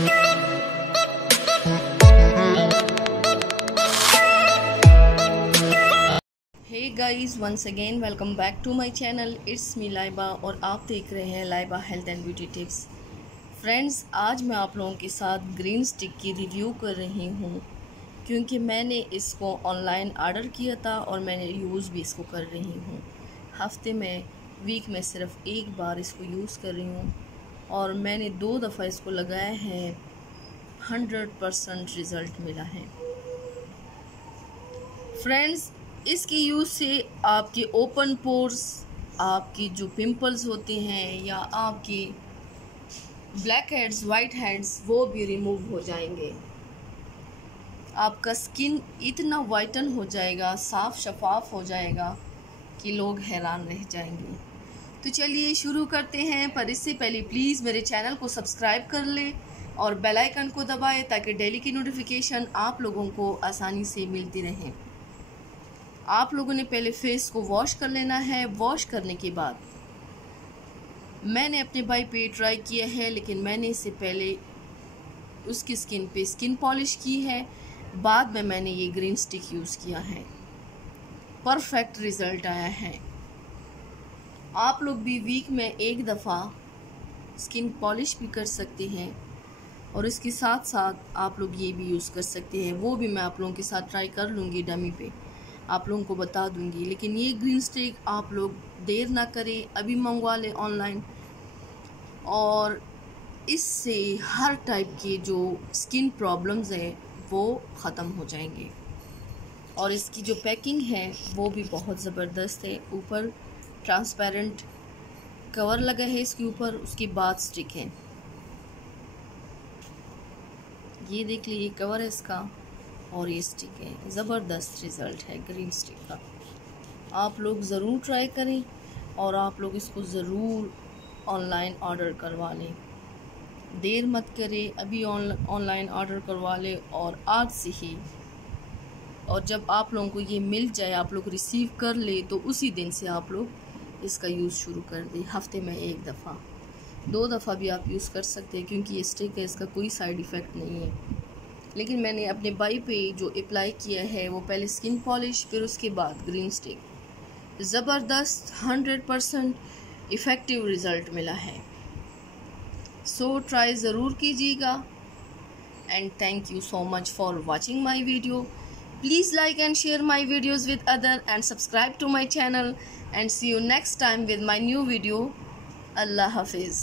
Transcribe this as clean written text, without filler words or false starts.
Hey guys, once again welcome back to my channel. It's me Laiba और आप देख रहे हैं Laiba health and beauty tips. Friends, आज मैं आप लोगों के साथ ग्रीन स्टिक की रिव्यू कर रही हूँ क्योंकि मैंने इसको ऑनलाइन ऑर्डर किया था और मैंने यूज़ भी इसको कर रही हूँ। हफ्ते में वीक में सिर्फ एक बार इसको यूज़ कर रही हूँ और मैंने 2 दफ़ा इसको लगाया है। 100% रिज़ल्ट मिला है। फ्रेंड्स, इसके यूज़ से आपके ओपन पोर्स, आपकी जो पिंपल्स होते हैं या आपकी ब्लैक हेड्स, वाइट हेड्स, वो भी रिमूव हो जाएंगे। आपका स्किन इतना वाइटन हो जाएगा, साफ शफाफ हो जाएगा कि लोग हैरान रह जाएंगे। तो चलिए शुरू करते हैं, पर इससे पहले प्लीज़ मेरे चैनल को सब्सक्राइब कर लें और बेल आइकन को दबाएं ताकि डेली की नोटिफिकेशन आप लोगों को आसानी से मिलती रहे। आप लोगों ने पहले फेस को वॉश कर लेना है। वॉश करने के बाद मैंने अपने भाई पे ट्राई किया है, लेकिन मैंने इससे पहले उसकी स्किन पे स्किन पॉलिश की है। बाद में मैंने ये ग्रीन स्टिक यूज़ किया है। परफेक्ट रिज़ल्ट आया है। आप लोग भी वीक में एक दफ़ा स्किन पॉलिश भी कर सकते हैं और इसके साथ साथ आप लोग ये भी यूज़ कर सकते हैं। वो भी मैं आप लोगों के साथ ट्राई कर लूँगी, डमी पे आप लोगों को बता दूंगी। लेकिन ये ग्रीन स्टिक आप लोग देर ना करें, अभी मंगवा लें ऑनलाइन और इससे हर टाइप के जो स्किन प्रॉब्लम्स हैं वो ख़त्म हो जाएंगे। और इसकी जो पैकिंग है वो भी बहुत ज़बरदस्त है। ऊपर ट्रांसपेरेंट कवर लगा है इसके ऊपर, उसके बाद स्टिक है। ये देख लीजिए, कवर है इसका और ये स्टिक है। ज़बरदस्त रिज़ल्ट है ग्रीन स्टिक का। आप लोग ज़रूर ट्राई करें और आप लोग इसको ज़रूर ऑनलाइन ऑर्डर करवा लें। देर मत करें, अभी ऑनलाइन ऑर्डर करवा लें और आज से ही। और जब आप लोगों को ये मिल जाए, आप लोग रिसीव कर ले, तो उसी दिन से आप लोग इसका यूज़ शुरू कर दें। हफ्ते में एक दफ़ा, 2 दफ़ा भी आप यूज़ कर सकते हैं क्योंकि ये स्टिक है, इसका कोई साइड इफ़ेक्ट नहीं है। लेकिन मैंने अपने बाई पे जो अप्लाई किया है वो पहले स्किन पॉलिश, फिर उसके बाद ग्रीन स्टिक। ज़बरदस्त 100% इफ़ेक्टिव रिज़ल्ट मिला है। सो ट्राई ज़रूर कीजिएगा। And thank you so much for watching my video. Please like and share my videos with other and subscribe to my channel and see you next time with my new video. अल्लाह हाफिज़।